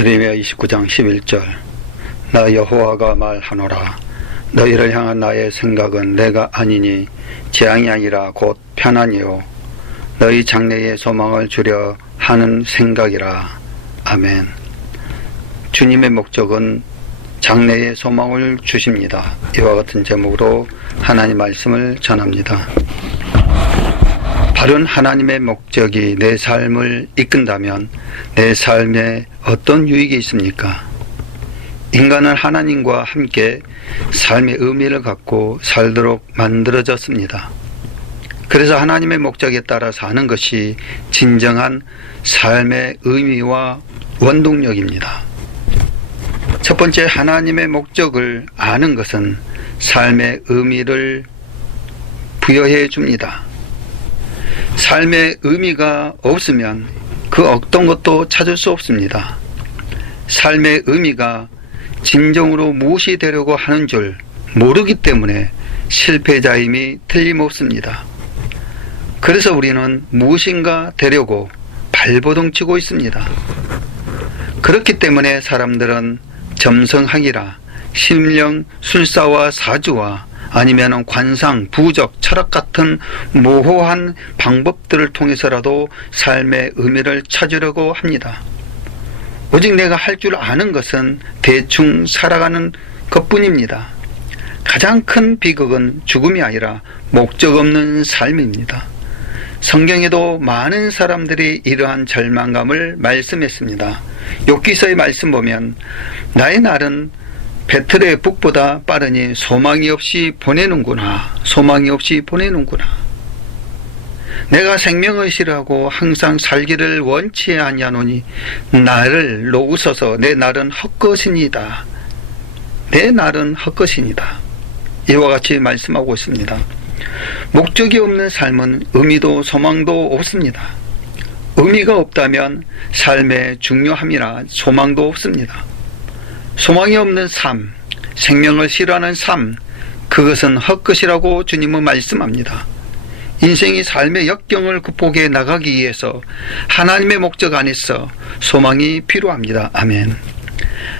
예레미야 29장 11절 나 여호와가 말하노라 너희를 향한 나의 생각은 내가 아니니 재앙이 아니라 곧 편안이요 너희 장래의 소망을 주려 하는 생각이라. 아멘. 주님의 목적은 장래의 소망을 주십니다. 이와 같은 제목으로 하나님 말씀을 전합니다. 바른 하나님의 목적이 내 삶을 이끈다면 내 삶에 어떤 유익이 있습니까? 인간은 하나님과 함께 삶의 의미를 갖고 살도록 만들어졌습니다. 그래서 하나님의 목적에 따라 사는 것이 진정한 삶의 의미와 원동력입니다. 첫 번째, 하나님의 목적을 아는 것은 삶의 의미를 부여해 줍니다. 삶의 의미가 없으면 그 어떤 것도 찾을 수 없습니다. 삶의 의미가 진정으로 무엇이 되려고 하는 줄 모르기 때문에 실패자임이 틀림없습니다. 그래서 우리는 무엇인가 되려고 발버둥치고 있습니다. 그렇기 때문에 사람들은 점성학이라 심령 술사와 사주와 아니면 관상, 부적, 철학 같은 모호한 방법들을 통해서라도 삶의 의미를 찾으려고 합니다. 오직 내가 할 줄 아는 것은 대충 살아가는 것뿐입니다. 가장 큰 비극은 죽음이 아니라 목적 없는 삶입니다. 성경에도 많은 사람들이 이러한 절망감을 말씀했습니다. 욥기서의 말씀 보면 나의 날은 배틀의 북보다 빠르니 소망이 없이 보내는구나. 소망이 없이 보내는구나. 내가 생명을 싫어하고 항상 살기를 원치 아니하노니 나를 놓으소서. 내 날은 헛것이니다. 내 날은 헛것이니다. 이와 같이 말씀하고 있습니다. 목적이 없는 삶은 의미도 소망도 없습니다. 의미가 없다면 삶의 중요함이나 소망도 없습니다. 소망이 없는 삶, 생명을 싫어하는 삶, 그것은 헛것이라고 주님은 말씀합니다. 인생이 삶의 역경을 극복해 나가기 위해서 하나님의 목적 안에서 소망이 필요합니다. 아멘.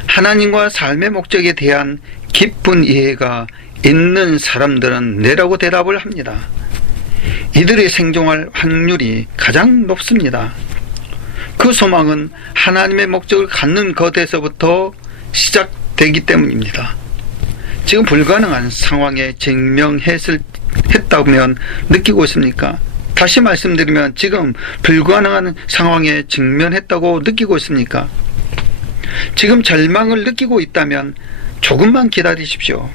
하나님과 삶의 목적에 대한 깊은 이해가 있는 사람들은 네라고 대답을 합니다. 이들의 생존할 확률이 가장 높습니다. 그 소망은 하나님의 목적을 갖는 것에서부터 시작되기 때문입니다. 지금 불가능한 상황에 직면했다면 느끼고 있습니까? 다시 말씀드리면 지금 불가능한 상황에 직면했다고 느끼고 있습니까? 지금 절망을 느끼고 있다면 조금만 기다리십시오.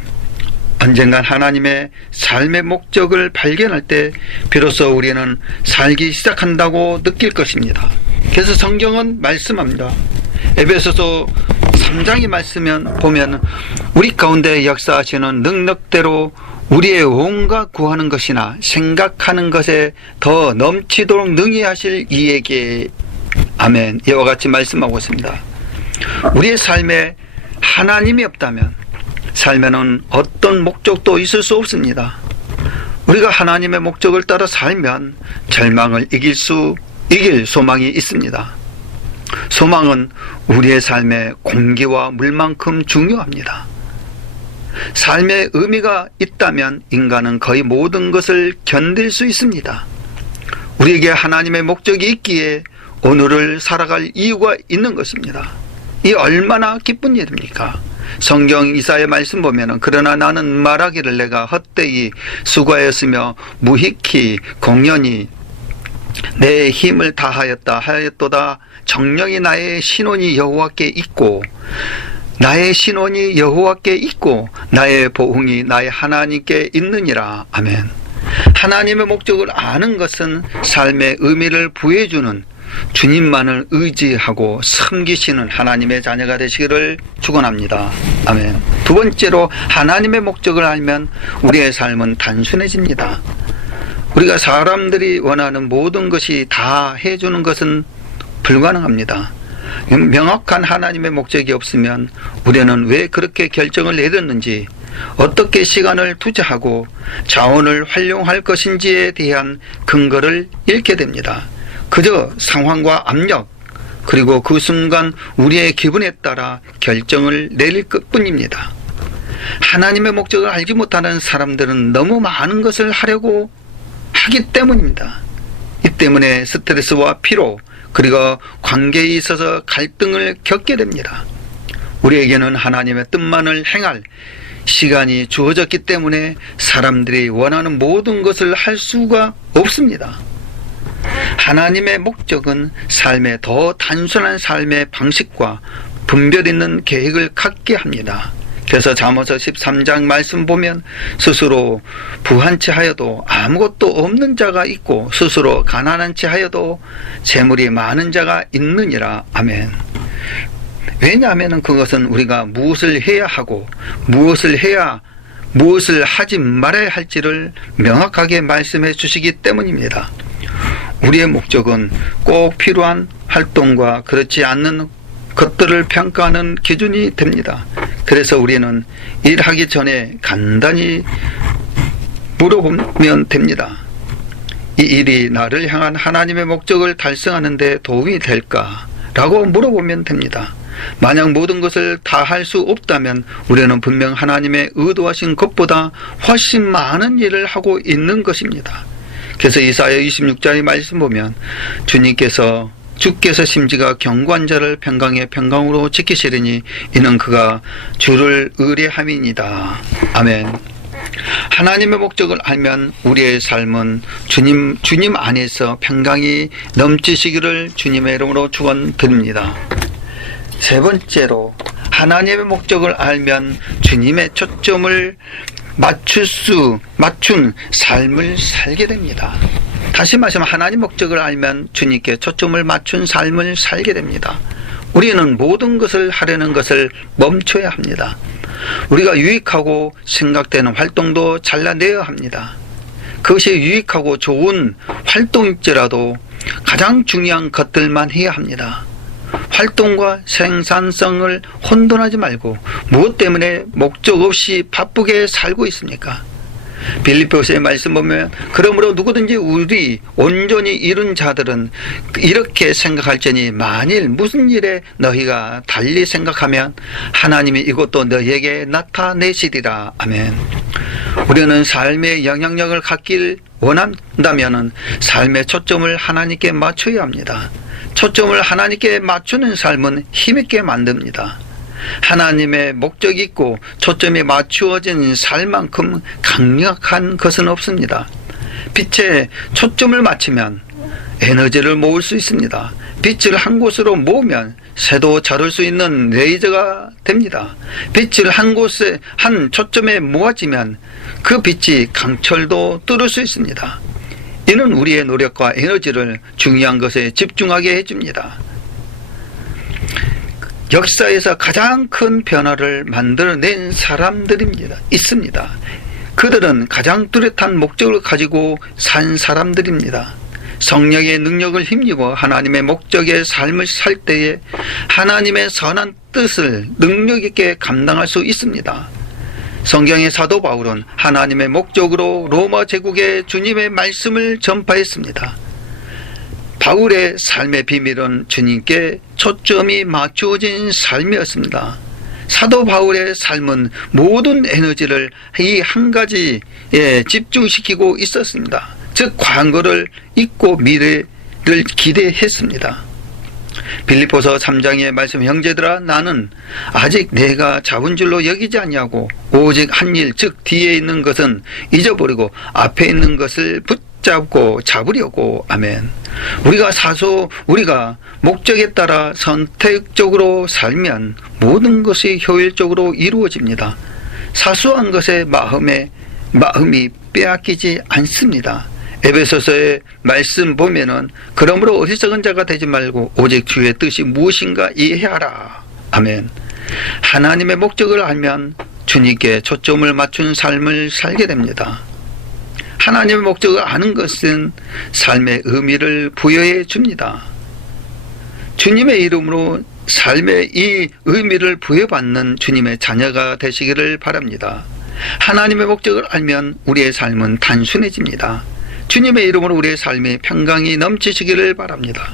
언젠간 하나님의 삶의 목적을 발견할 때 비로소 우리는 살기 시작한다고 느낄 것입니다. 그래서 성경은 말씀합니다. 에베소서 3장의 말씀을 보면 우리 가운데 역사하시는 능력대로 우리의 온갖 구하는 것이나 생각하는 것에 더 넘치도록 능히 하실 이에게 아멘. 이와 같이 말씀하고 있습니다. 우리의 삶에 하나님이 없다면 삶에는 어떤 목적도 있을 수 없습니다. 우리가 하나님의 목적을 따라 살면 절망을 이길 소망이 있습니다. 소망은 우리의 삶의 공기와 물만큼 중요합니다. 삶의 의미가 있다면 인간은 거의 모든 것을 견딜 수 있습니다. 우리에게 하나님의 목적이 있기에 오늘을 살아갈 이유가 있는 것입니다. 이 얼마나 기쁜 일입니까? 성경 이사야 말씀 보면은 그러나 나는 말하기를 내가 헛되이 수고하였으며 무익히 공연히 내 힘을 다하였도다. 정령이 나의 신원이 여호와께 있고 나의 신원이 여호와께 있고 나의 보응이 나의 하나님께 있느니라. 아멘. 하나님의 목적을 아는 것은 삶의 의미를 부여해주는 주님만을 의지하고 섬기시는 하나님의 자녀가 되시기를 축원합니다. 아멘. 두 번째로 하나님의 목적을 알면 우리의 삶은 단순해집니다. 우리가 사람들이 원하는 모든 것이 다 해주는 것은 불가능합니다. 명확한 하나님의 목적이 없으면 우리는 왜 그렇게 결정을 내렸는지, 어떻게 시간을 투자하고 자원을 활용할 것인지에 대한 근거를 잃게 됩니다. 그저 상황과 압력, 그리고 그 순간 우리의 기분에 따라 결정을 내릴 것뿐입니다. 하나님의 목적을 알지 못하는 사람들은 너무 많은 것을 하려고 하기 때문입니다. 이 때문에 스트레스와 피로, 그리고 관계에 있어서 갈등을 겪게 됩니다. 우리에게는 하나님의 뜻만을 행할 시간이 주어졌기 때문에 사람들이 원하는 모든 것을 할 수가 없습니다. 하나님의 목적은 삶의 더 단순한 삶의 방식과 분별 있는 계획을 갖게 합니다. 그래서 잠언서 13장 말씀 보면 스스로 부한 채 하여도 아무것도 없는 자가 있고 스스로 가난한 채 하여도 재물이 많은 자가 있느니라. 아멘. 왜냐하면 그것은 우리가 무엇을 해야 하고 무엇을 하지 말아야 할지를 명확하게 말씀해 주시기 때문입니다. 우리의 목적은 꼭 필요한 활동과 그렇지 않는 것들을 평가하는 기준이 됩니다. 그래서 우리는 일하기 전에 간단히 물어보면 됩니다. 이 일이 나를 향한 하나님의 목적을 달성하는 데 도움이 될까? 라고 물어보면 됩니다. 만약 모든 것을 다 할 수 없다면 우리는 분명 하나님의 의도하신 것보다 훨씬 많은 일을 하고 있는 것입니다. 그래서 이사야 26장의 말씀 보면 주께서 심지가 견고한 자를 평강의 평강으로 지키시리니 이는 그가 주를 의뢰함이니이다. 아멘. 하나님의 목적을 알면 우리의 삶은 주님 안에서 평강이 넘치시기를 주님의 이름으로 축원드립니다. 세 번째로 하나님의 목적을 알면 주님의 초점을 맞춘 삶을 살게 됩니다. 다시 말하면 하나님 목적을 알면 주님께 초점을 맞춘 삶을 살게 됩니다. 우리는 모든 것을 하려는 것을 멈춰야 합니다. 우리가 유익하고 생각되는 활동도 잘라내야 합니다. 그것이 유익하고 좋은 활동일지라도 가장 중요한 것들만 해야 합니다. 활동과 생산성을 혼돈하지 말고 무엇 때문에 목적 없이 바쁘게 살고 있습니까? 빌립보서의 말씀 보면 그러므로 누구든지 우리 온전히 이룬 자들은 이렇게 생각할지니 만일 무슨 일에 너희가 달리 생각하면 하나님이 이것도 너희에게 나타내시리라. 아멘. 우리는 삶의 영향력을 갖길 원한다면 삶의 초점을 하나님께 맞춰야 합니다. 초점을 하나님께 맞추는 삶은 힘있게 만듭니다. 하나님의 목적이 있고 초점이 맞추어진 삶만큼 강력한 것은 없습니다. 빛에 초점을 맞추면 에너지를 모을 수 있습니다. 빛을 한 곳으로 모으면 새도 자를 수 있는 레이저가 됩니다. 빛을 한 초점에 모아지면 그 빛이 강철도 뚫을 수 있습니다. 이는 우리의 노력과 에너지를 중요한 것에 집중하게 해줍니다. 역사에서 가장 큰 변화를 만들어낸 사람들입니다. 있습니다. 그들은 가장 뚜렷한 목적을 가지고 산 사람들입니다. 성령의 능력을 힘입어 하나님의 목적의 삶을 살 때에 하나님의 선한 뜻을 능력 있게 감당할 수 있습니다. 성경의 사도 바울은 하나님의 목적으로 로마 제국에 주님의 말씀을 전파했습니다. 바울의 삶의 비밀은 주님께 초점이 맞추어진 삶이었습니다. 사도 바울의 삶은 모든 에너지를 이 한 가지에 집중시키고 있었습니다. 즉 과거를 잊고 미래를 기대했습니다. 빌립보서 3장의 말씀, 형제들아 나는 아직 내가 잡은 줄로 여기지 않냐고 오직 한 일 즉 뒤에 있는 것은 잊어버리고 앞에 있는 것을 붙잡고 잡으려고. 아멘. 우리가 목적에 따라 선택적으로 살면 모든 것이 효율적으로 이루어집니다. 사소한 것에 마음이 빼앗기지 않습니다. 에베소서의 말씀 보면은 그러므로 어리석은 자가 되지 말고 오직 주의 뜻이 무엇인가 이해하라. 아멘. 하나님의 목적을 알면 주님께 초점을 맞춘 삶을 살게 됩니다. 하나님의 목적을 아는 것은 삶의 의미를 부여해 줍니다. 주님의 이름으로 삶의 이 의미를 부여받는 주님의 자녀가 되시기를 바랍니다. 하나님의 목적을 알면 우리의 삶은 단순해집니다. 주님의 이름으로 우리의 삶에 평강이 넘치시기를 바랍니다.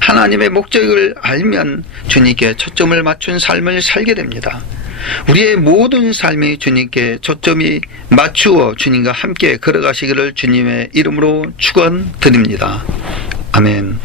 하나님의 목적을 알면 주님께 초점을 맞춘 삶을 살게 됩니다. 우리의 모든 삶이 주님께 초점이 맞추어 주님과 함께 걸어가시기를 주님의 이름으로 축원드립니다. 아멘.